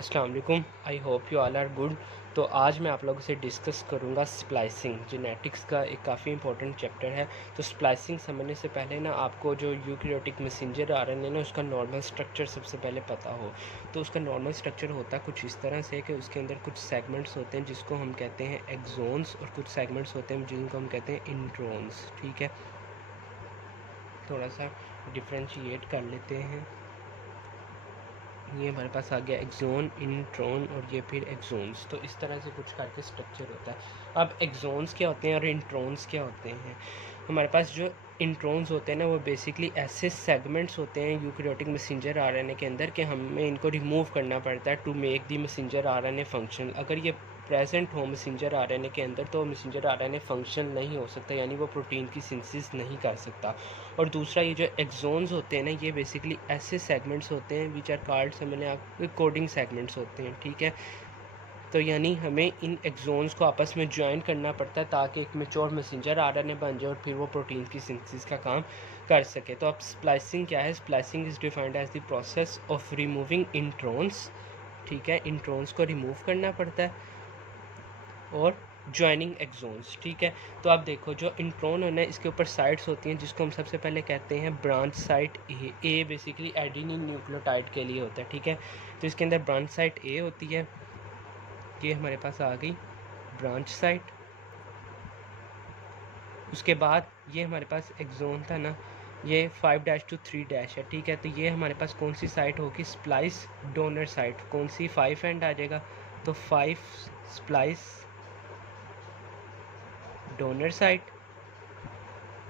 अस्सलाम वालेकुम। I hope you all are good. तो आज मैं आप लोगों से डिस्कस करूंगा स्प्लाइसिंग। जेनेटिक्स का एक काफ़ी इंपॉर्टेंट चैप्टर है। तो स्प्लाइसिंग समझने से पहले ना आपको जो यूकैरियोटिक मैसेंजर आरएनए ना उसका नॉर्मल स्ट्रक्चर सबसे पहले पता हो। तो उसका नॉर्मल स्ट्रक्चर होता कुछ इस तरह से कि उसके अंदर कुछ सेगमेंट्स होते हैं जिसको हम कहते हैं एक्सोन्स, और कुछ सेगमेंट्स होते हैं जिनको हम कहते हैं इंट्रोन्स। ठीक है, थोड़ा सा डिफ्रेंशिएट कर लेते हैं। ये हमारे पास आ गया एक्सोन, इंट्रोन और ये फिर एक्सोन्स। तो इस तरह से कुछ करके स्ट्रक्चर होता है। अब एक्सोन्स क्या होते हैं और इंट्रोन्स क्या होते हैं? हमारे पास जो इंट्रोन्स होते हैं ना वो बेसिकली ऐसे सेगमेंट्स होते हैं यूकैरियोटिक मैसेंजर आरएनए के अंदर कि हमें इनको रिमूव करना पड़ता है to make the messenger RNA function. अगर ये प्रेजेंट हो मैसेंजर आरएनए के अंदर तो मैसेंजर आरएनए फंक्शन नहीं हो सकता, यानी वो प्रोटीन की सिंथेसिस नहीं कर सकता। और दूसरा ये जो एक्सोन्स होते हैं ना ये बेसिकली ऐसे सेगमेंट्स होते हैं विच आर कॉल्ड, समझ आप कोडिंग सेगमेंट्स होते हैं। ठीक है, तो यानी हमें इन एक्सोन्स को आपस में ज्वाइन करना पड़ता है ताकि एक मैच्योर मैसेंजर आरएनए बन जाए और फिर वो प्रोटीन की सिंथेसिस का काम कर सके। तो अब स्प्लाइसिंग क्या है? Splicing is defined as the process of removing introns. ठीक है, इंट्रोन्स को रिमूव करना पड़ता है और ज्वाइनिंग एक्सोन्स। ठीक है, तो आप देखो जो इंट्रोन है ना इसके ऊपर साइट्स होती हैं जिसको हम सबसे पहले कहते हैं ब्रांच साइट ए बेसिकली एडेनिन न्यूक्लियोटाइड के लिए होता है। ठीक है, तो इसके अंदर ब्रांच साइट ए होती है। ये हमारे पास आ गई ब्रांच साइट। उसके बाद ये हमारे पास एक्सोन था ना, ये 5' to 3' है। ठीक है, तो ये हमारे पास कौन सी साइट होगी? Splice donor site. कौन सी? 5 एंड आ जाएगा, तो 5 स्प्लाइस डोनर साइट।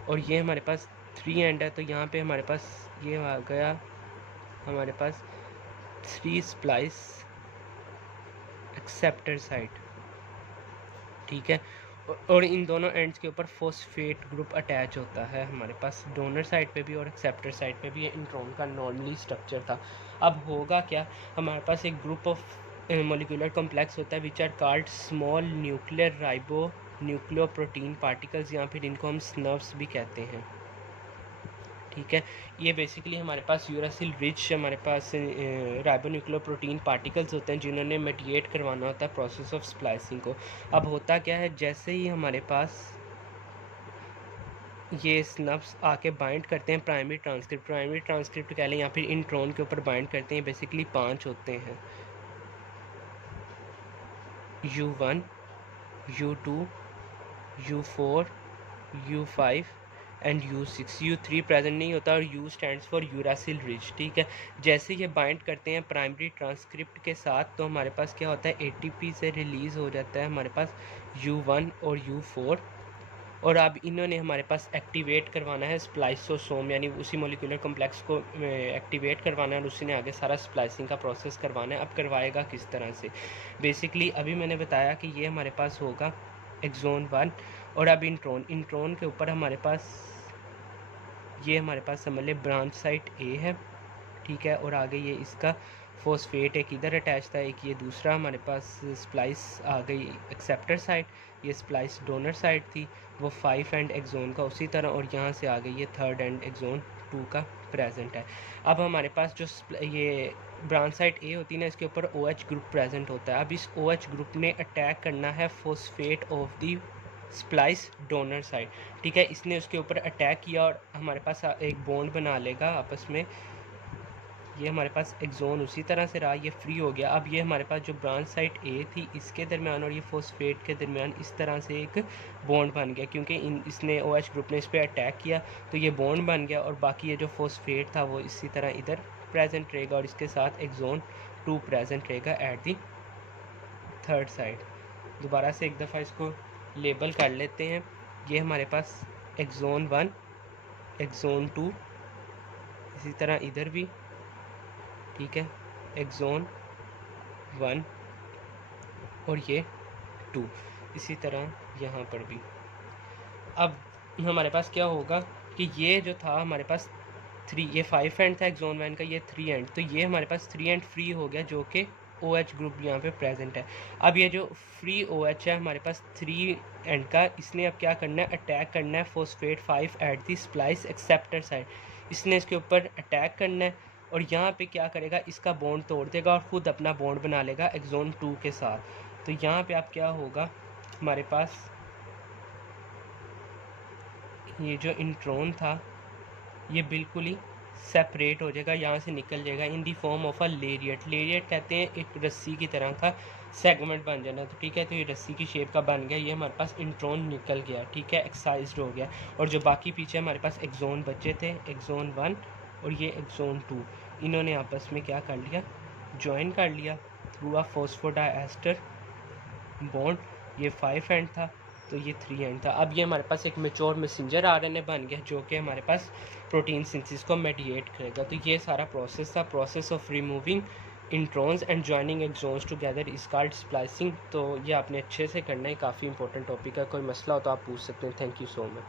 और ये हमारे पास 3 एंड है, तो यहाँ पे हमारे पास ये आ गया हमारे पास 3 स्प्लाइस एक्सेप्टर साइट। ठीक है, और इन दोनों एंड्स के ऊपर फॉस्फेट ग्रुप अटैच होता है हमारे पास डोनर साइड पे भी और एक्सेप्टर साइड पे भी। ये इंट्रोन का नॉर्मली स्ट्रक्चर था। अब होगा क्या? हमारे पास एक ग्रुप ऑफ मोलिकुलर कॉम्प्लेक्स होता है which are called small nuclear ribonucleoprotein particles, या फिर इनको हम स्नर्व्स भी कहते हैं। ठीक है, ये बेसिकली हमारे पास यूरासिल रिच हमारे पास राइबोन्यूक्लियोप्रोटीन पार्टिकल्स होते हैं जिन्होंने मेडिएट करवाना होता है प्रोसेस ऑफ स्प्लाइसिंग को। अब होता क्या है, जैसे ही हमारे पास ये स्नब्स आके बाइंड करते हैं प्राइमरी ट्रांसक्रिप्ट कह लें या फिर इंट्रोन के ऊपर बाइंड करते हैं। बेसिकली 5 होते हैं, U1, U2, U4, U5 and U6। U3 present नहीं होता और U stands for uracil rich. ठीक है, जैसे ये बाइंड करते हैं प्राइमरी ट्रांसक्रिप्ट के साथ तो हमारे पास क्या होता है, ATP से रिलीज़ हो जाता है हमारे पास U1 और U4। और अब इन्होंने हमारे पास एक्टिवेट करवाना है स्प्लाइसोसोम, यानी उसी मोलिकुलर कॉम्प्लेक्स को एक्टिवेट करवाना है और उसी ने आगे सारा स्प्लाइसिंग का प्रोसेस करवाना है। अब करवाएगा किस तरह से? बेसिकली अभी मैंने बताया कि ये हमारे पास होगा एक्सोन 1। और अब इंट्रोन के ऊपर हमारे पास ये हमारे पास समझ ले ब्रांच साइट ए है। ठीक है, और आगे ये इसका फॉस्फेट एक इधर अटैच था, एक ये दूसरा हमारे पास स्प्लाइस आ गई एक्सेप्टर साइट। ये स्प्लाइस डोनर साइट थी, वो 5 एंड एक्सोन का उसी तरह, और यहाँ से आ गई ये 3rd एंड एक्सोन 2 का प्रेजेंट है। अब हमारे पास जो ये ब्रांच साइट ए होती है ना इसके ऊपर OH ग्रुप प्रेजेंट होता है। अब इस OH ग्रुप ने अटैक करना है phosphate of the splice donor side. ठीक है, इसने उसके ऊपर अटैक किया और हमारे पास एक बॉन्ड बना लेगा आपस में। ये हमारे पास एक्सोन उसी तरह से रहा, ये फ्री हो गया। अब ये हमारे पास जो ब्रांच साइट ए थी इसके दरमियान और ये फॉस्फेट के दरमियान इस तरह से एक बॉन्ड बन गया, क्योंकि इसने OH ग्रुप ने इस पर अटैक किया तो ये बॉन्ड बन गया। और बाकी ये जो फॉस्फेट था वो इसी तरह इधर प्रेजेंट रहेगा और इसके साथ एक्सोन 2 प्रेजेंट रहेगा एट दी 3rd साइड। दोबारा से एक दफ़ा इसको लेबल कर लेते हैं। ये हमारे पास एक्सोन 1, एक्सोन 2, इसी तरह इधर भी। ठीक है, एक्सोन 1 और ये 2, इसी तरह यहाँ पर भी। अब हमारे पास क्या होगा कि ये जो था हमारे पास 3, ये 5 एंड था एक्सोन 1 का, ये 3 एंड, तो ये हमारे पास 3 एंड फ्री हो गया जो कि OH ग्रुप यहाँ पे प्रेजेंट है। अब ये जो फ्री OH है हमारे पास 3 एंड का, इसने अब क्या करना है, अटैक करना है phosphate 5 at the splice acceptor side. इसने इसके ऊपर अटैक करना है और यहाँ पे क्या करेगा, इसका बॉन्ड तोड़ देगा और ख़ुद अपना बॉन्ड बना लेगा एक्सोन 2 के साथ। तो यहाँ पे आप क्या होगा, हमारे पास ये जो इंट्रॉन था ये बिल्कुल ही सेपरेट हो जाएगा, यहाँ से निकल जाएगा इन दी फॉर्म ऑफ अ लेरियट। लेरियट कहते हैं एक रस्सी की तरह का सेगमेंट बन जाना। तो ठीक है, तो ये रस्सी की शेप का बन गया, ये हमारे पास इंट्रॉन निकल गया, ठीक है, एक्साइज्ड हो गया। और जो बाकी पीछे हमारे पास एक्सोन बचे थे, एक्सोन 1 और ये एक्सोन 2, इन्होंने आपस में क्या कर लिया, ज्वाइन कर लिया थ्रू अ फॉस्फोडाइएस्टर बॉन्ड। ये 5 एंड था तो ये 3 एंड था। अब ये हमारे पास एक मेच्योर मैसेंजर आरएनए बन गया जो कि हमारे पास प्रोटीन सिंथेसिस को मेडिएट करेगा। तो ये सारा प्रोसेस था, process of removing introns and joining exons together is called splicing. तो ये आपने अच्छे से करना है, काफ़ी इंपॉर्टेंट टॉपिक है, कोई मसला हो तो आप पूछ सकते हैं। Thank you so much.